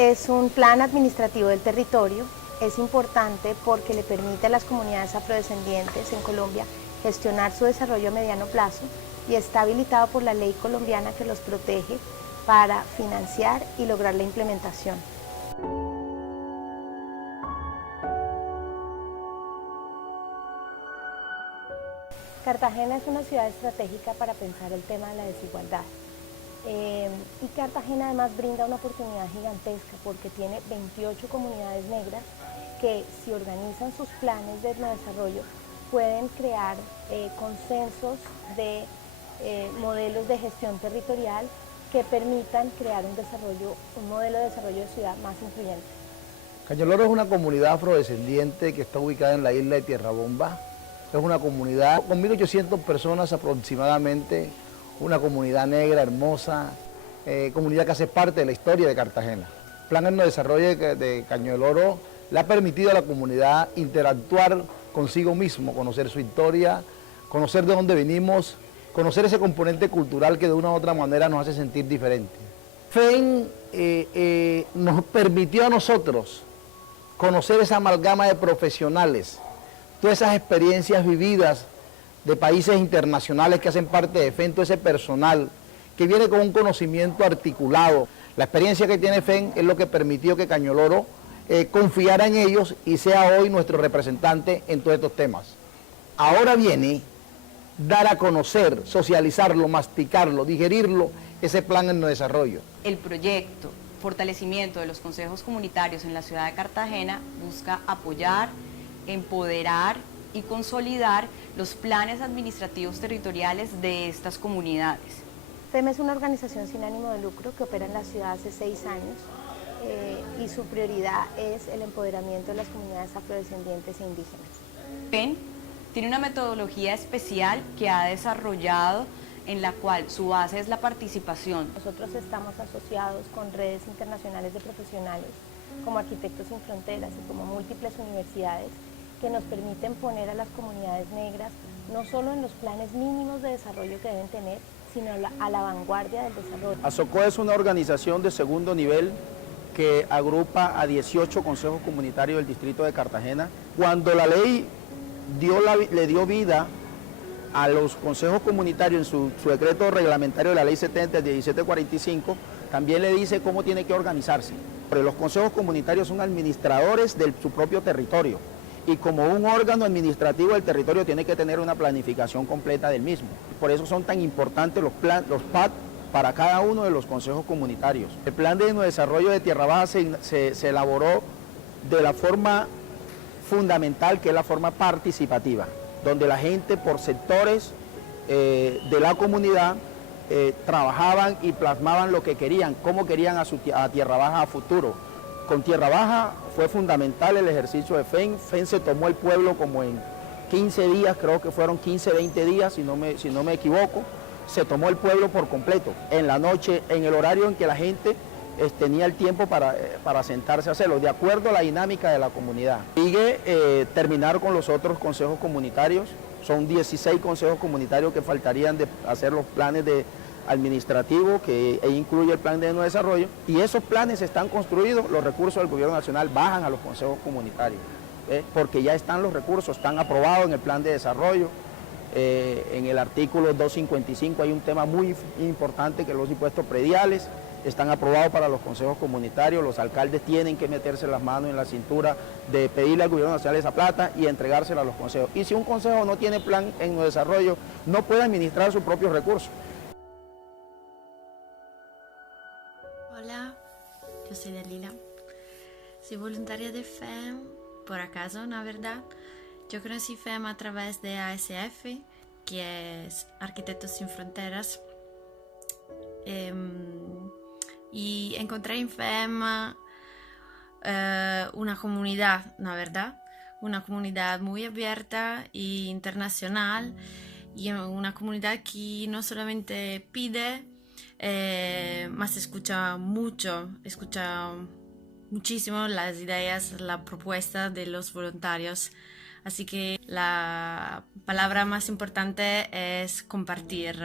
es un plan administrativo del territorio. Es importante porque le permite a las comunidades afrodescendientes en Colombia gestionar su desarrollo a mediano plazo y está habilitado por la ley colombiana que los protege para financiar y lograr la implementación. Cartagena es una ciudad estratégica para pensar el tema de la desigualdad. Y Cartagena además brinda una oportunidad gigantesca porque tiene 28 comunidades negras que, si organizan sus planes de desarrollo, pueden crear consensos de modelos de gestión territorial que permitan crear un modelo de desarrollo de ciudad más incluyente. Cañoloro es una comunidad afrodescendiente que está ubicada en la isla de Tierra Bomba. Es una comunidad con 1.800 personas aproximadamente, una comunidad negra, hermosa, comunidad que hace parte de la historia de Cartagena. El Plan de Desarrollo de Cañoloro le ha permitido a la comunidad interactuar consigo mismo, conocer su historia, conocer de dónde venimos, conocer ese componente cultural que de una u otra manera nos hace sentir diferentes. FEN nos permitió a nosotros conocer esa amalgama de profesionales, todas esas experiencias vividas de países internacionales que hacen parte de FEN, todo ese personal que viene con un conocimiento articulado. La experiencia que tiene FEN es lo que permitió que Cañoloro confiara en ellos y sea hoy nuestro representante en todos estos temas. Ahora viene dar a conocer, socializarlo, masticarlo, digerirlo, ese plan en desarrollo. El proyecto Fortalecimiento de los Consejos Comunitarios en la ciudad de Cartagena busca apoyar, empoderar y consolidar los planes administrativos territoriales de estas comunidades. FEM es una organización sin ánimo de lucro que opera en la ciudad hace 6 años y su prioridad es el empoderamiento de las comunidades afrodescendientes e indígenas. FEN tiene una metodología especial que ha desarrollado en la cual su base es la participación. Nosotros estamos asociados con redes internacionales de profesionales como Arquitectos Sin Fronteras y como múltiples universidades que nos permiten poner a las comunidades negras no solo en los planes mínimos de desarrollo que deben tener, sino a la vanguardia del desarrollo. ASOCO es una organización de segundo nivel que agrupa a 18 consejos comunitarios del distrito de Cartagena. Cuando la ley le dio vida a los consejos comunitarios en su decreto reglamentario de la ley 70 del 1745, también le dice cómo tiene que organizarse. Pero los consejos comunitarios son administradores de su propio territorio y como un órgano administrativo del territorio tiene que tener una planificación completa del mismo. Por eso son tan importantes los PAD para cada uno de los consejos comunitarios. El plan de desarrollo de Tierra Baja se elaboró de la forma fundamental, que es la forma participativa, donde la gente por sectores de la comunidad trabajaban y plasmaban lo que querían, cómo querían a Tierra Baja a futuro. Con Tierra Baja fue fundamental el ejercicio de FEN. FEN se tomó el pueblo como en 15 días, creo que fueron 15, 20 días, si no me equivoco. Se tomó el pueblo por completo, en la noche, en el horario en que la gente tenía el tiempo para sentarse a hacerlo, de acuerdo a la dinámica de la comunidad. Sigue terminar con los otros consejos comunitarios, son 16 consejos comunitarios que faltarían de hacer los planes administrativos, que incluye el plan de desarrollo, y esos planes están construidos, los recursos del gobierno nacional bajan a los consejos comunitarios, porque ya están los recursos, están aprobados en el plan de desarrollo. En el artículo 255 hay un tema muy importante que los impuestos prediales están aprobados para los consejos comunitarios. Los alcaldes tienen que meterse las manos en la cintura de pedirle al gobierno nacional esa plata y entregársela a los consejos. Y si un consejo no tiene plan en desarrollo, no puede administrar sus propios recursos. Hola, yo soy Dalila. Soy voluntaria de FEM, por acaso, la verdad. Yo conocí FEM a través de ASF, que es Arquitectos Sin Fronteras. Y encontré en FEM una comunidad, la verdad, una comunidad muy abierta e internacional, y una comunidad que no solamente pide, más escucha muchísimo las ideas, la propuesta de los voluntarios. Así que la palabra más importante es compartir.